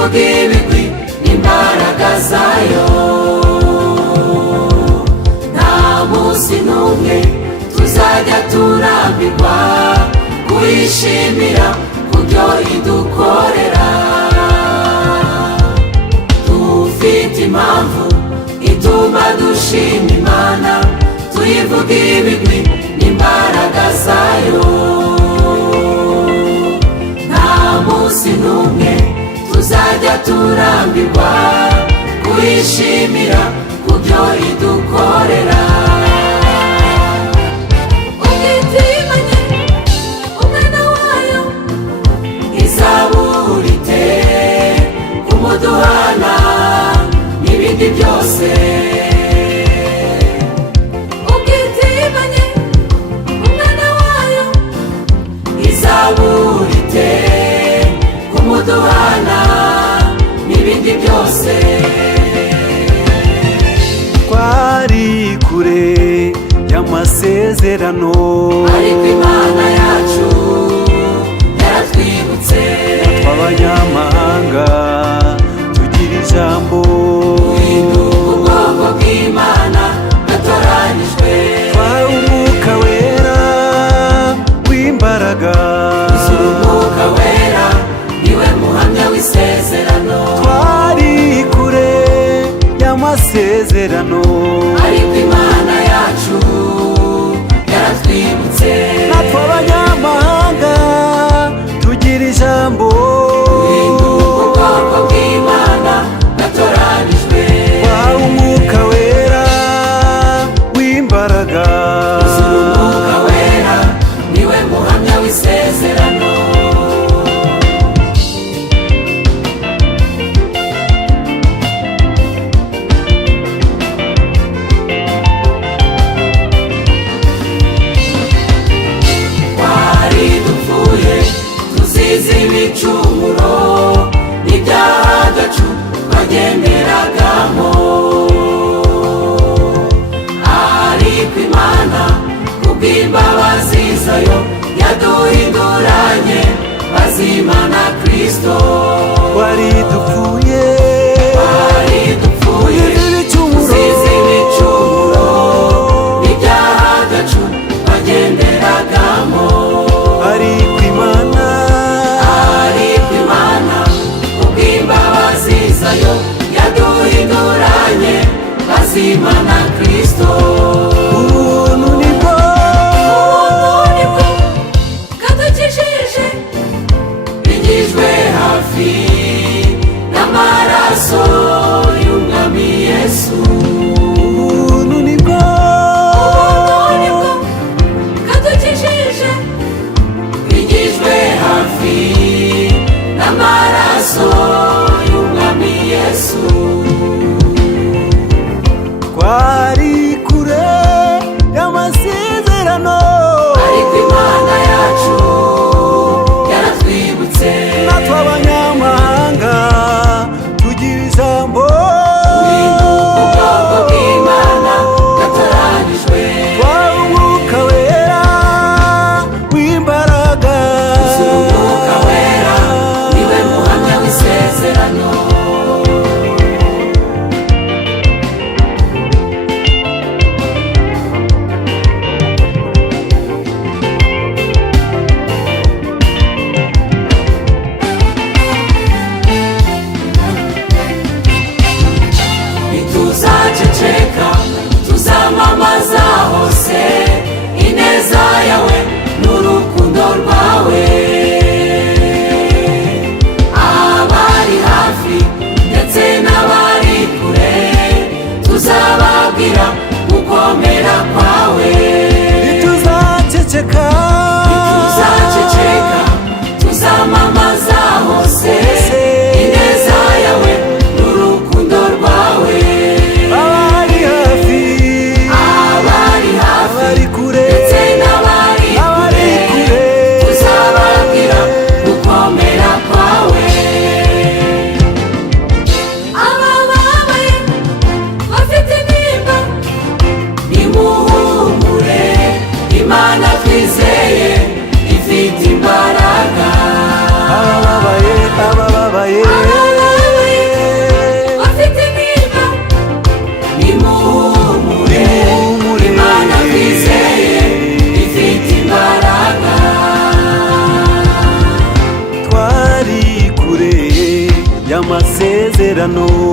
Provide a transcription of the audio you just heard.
tuyivuga ibigwi n'imbaraga zayo. Nta munsi n'umwe tuzajya turambirwa kuyishimira kubyo idukorera. Dufite impamvu ituma dushima Imana, tuyivuga ibigwi n'imbaraga zayo. Nta munsi n'umwe tuzajya turambirwa kuyishimira kubyo idukorera. Ubwitimanye umwana wayo izaburite kumuduhana n'ibindi byose. Ubwitimanye umwana wayo izaburite kumuduhana n'ibindi byose. Twari kure y'amasezerano, ariko Imana yacu yaratwibutse. Tw'abanyamahanga tugira ijambo, Duhinduka ubwoko bw'Imana bwatoranyijwe. twahawe umwuka wera w'imbaraga, Umwuka wera niwe muhamya w'isezerano. twari kure y'amasezerano, ariko Imana yacu yaratwibutse. natwe abanyamahanga tugira ijambo, Duhinduka ubwoko bw'Imana bwatoranyijwe. twahawe umwuka wera w'imbaraga, Umwuka wera niwe muhamya w'isezerano. Twari dupfuye tuzize ibicumuro n'ibyaha byacu twagenderagamo, ariko Imana kubw'imbabazi zayo yaduhinduranye bazima na Kristo. twari dupfuye tuzize ibicumuro n'ibyaha byacu twagenderagamo, ariko Imana kubw'imbabazi zayo yaduhinduranye bazima na Kristo. ubuntu nibwo kadukijije bigijwe hafi n'amaraso y'umwami Yesu. ubuntu nibwo kadukijije bigijwe hafi n'amaraso y'umwami Yesu. twari kure y'amasezerano, ariko Imana yacu yaratwibutse. natwe abanyamahanga tugira ijambo, Duhinduka ubwoko bw'Imana bwatoranyijwe. twahawe umwuka wera w'imbaraga, Umwuka wera niwe muhamya w'isezerano. Ntituzaceceka tuzamamaza hose ineza yawe n'urukundo rwawe. Abari hafi ndetse n'abari kure tuzababwira gukomera kwawe. ntituzaceceka Tuzaceceka tuzamamaza hose ineza yawe n'urukundo rwawe. abari hafi, Abari hafi abari kure ndetse n'abari kure tuzababwira gukomera kwawe. Abababaye bafite intimba nimuhumure amasezerano